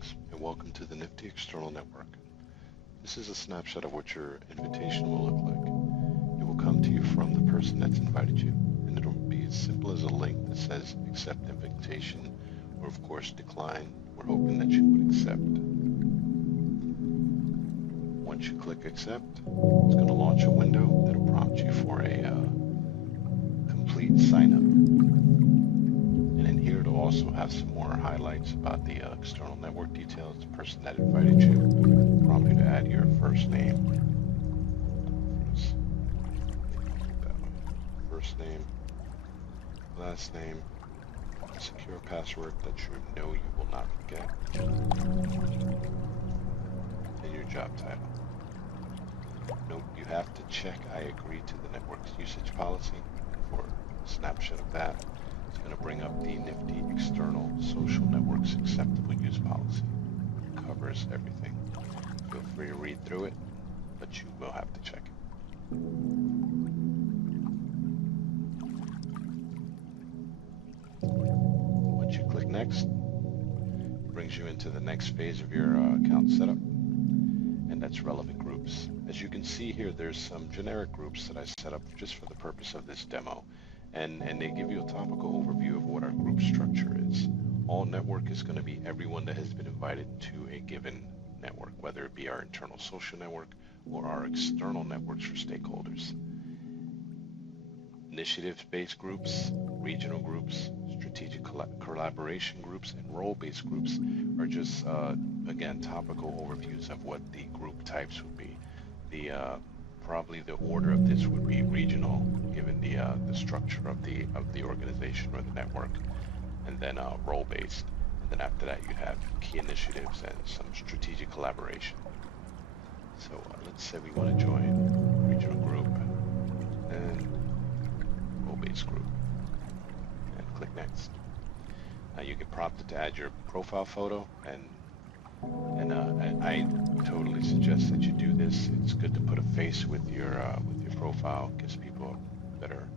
folks, and welcome to the Nifty External Network. This is a snapshot of what your invitation will look like. It will come to you from the person that's invited you, and it'll be as simple as a link that says accept invitation, or of course decline. We're hoping that you would accept. Once you click accept, it's going to launch a window that'll prompt you for a complete sign up. And in here it'll also have some more highlights about the external network details, the person that invited you, prompt you to add your first name. First name, last name, secure password that you know you will not forget, and your job title. Note, you have to check I agree to the network's usage policy. For a snapshot of that, it's going to bring up the Nifty External Social Networks Acceptable Use Policy. It covers everything. Feel free to read through it, but you will have to check it. Once you click next, it brings you into the next phase of your account setup, and that's relevant groups. As you can see here, there's some generic groups that I set up just for the purpose of this demo, and they give you a topical overview of what our group structure is. All network is going to be everyone that has been invited to a given network, whether it be our internal social network or our external networks for stakeholders. Initiatives-based groups, regional groups, strategic collaboration groups, and role-based groups are just, again, topical overviews of what the group types would be. Probably the order of this would be regional, given the structure of the organization or the network, and then role-based. And then after that, you have key initiatives and some strategic collaboration. So let's say we want to join regional group and role-based group, and click next. Now you get prompted to add your profile photo, and I totally suggest that you do this. It's good to put a face with your profile. Gives people a better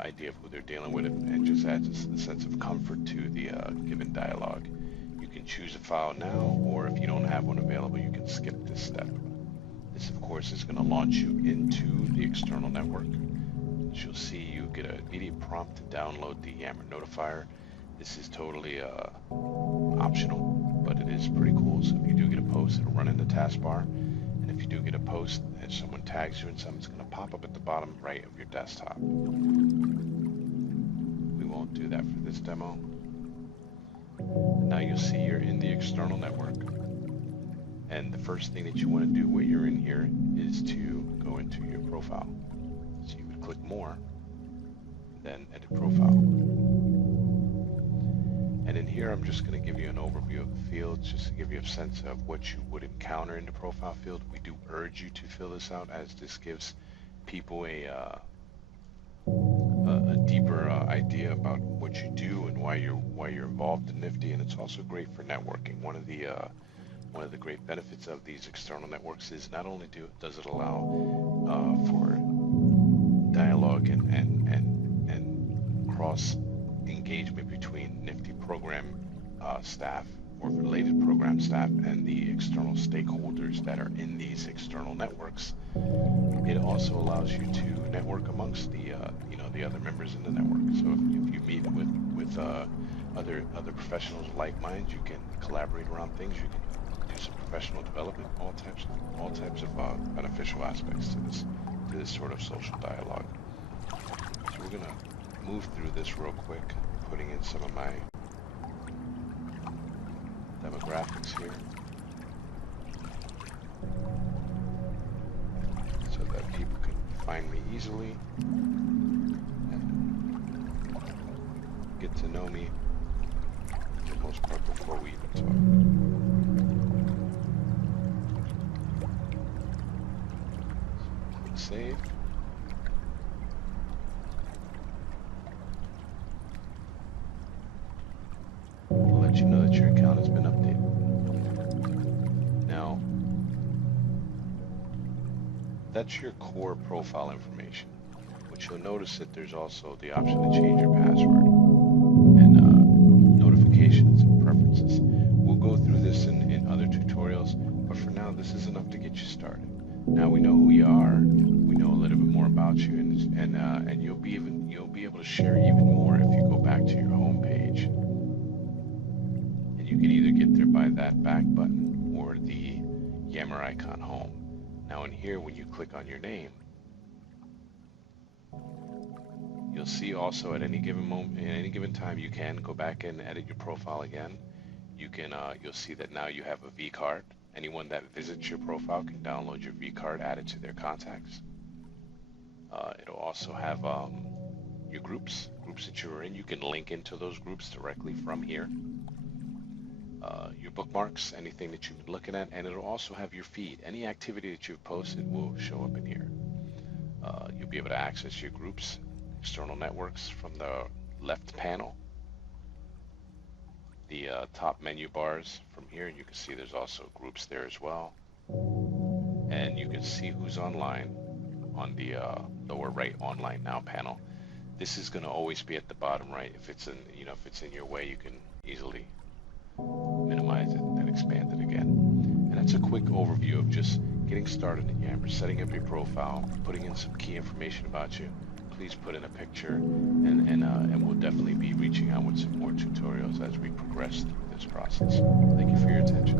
idea of who they're dealing with, and just adds a sense of comfort to the given dialogue. You can choose a file now, or if you don't have one available, you can skip this step. This, of course, is going to launch you into the external network. As you'll see, you get an immediate prompt to download the Yammer notifier. This is totally optional, but it is pretty cool. So if you do get a post, it'll run in the taskbar, and if you do get a post and someone tags you in something, it's going to pop up at the bottom right of your desktop. We won't do that for this demo. Now you'll see you're in the external network, and the first thing that you want to do when you're in here is to go into your profile. So you would click more, then edit profile. And in here, I'm just going to give you an overview of the fields, just to give you a sense of what you would encounter in the profile field. We do urge you to fill this out, as this gives people a deeper idea about what you do and why you're involved in Nifty. And it's also great for networking. One of the great benefits of these external networks is not only does it allow for dialogue and cross engagement between Nifty program staff or related program staff and the external stakeholders that are in these external networks. It also allows you to network amongst the other members in the network. So if you meet with other professionals like minds, you can collaborate around things. You can do some professional development, all types of beneficial aspects to this sort of social dialogue. So we're gonna move through this real quick, putting in some of my demographics here so that people can find me easily and get to know me for the most part before we even talk. So, save. Let you know that your account has been updated. Now, that's your core profile information, which you'll notice that there's also the option to change your password and notifications and preferences. you started. Now we know who you are. We know a little bit more about you, and you'll be able to share even more if you go back to your home page, and you can either get there by that back button or the Yammer icon home. Now in here, when you click on your name, you'll see also at any given moment, at any given time, you can go back and edit your profile again. You can, you'll see that now you have a V card. Anyone that visits your profile can download your V card, add it to their contacts. It'll also have your groups that you're in. You can link into those groups directly from here. Your bookmarks, anything that you've been looking at, and it'll also have your feed. Any activity that you've posted will show up in here. You'll be able to access your groups, external networks from the left panel. The top menu bars from here, you can see there's also groups there as well. And you can see who's online on the lower right online now panel. This is going to always be at the bottom right. If it's in, if it's in your way, you can easily minimize it and expand it again. And that's a quick overview of just getting started in Yammer, setting up your profile, putting in some key information about you. Please put in a picture, and we'll definitely be reaching out with some more tutorials as we progress through this process. Thank you for your attention.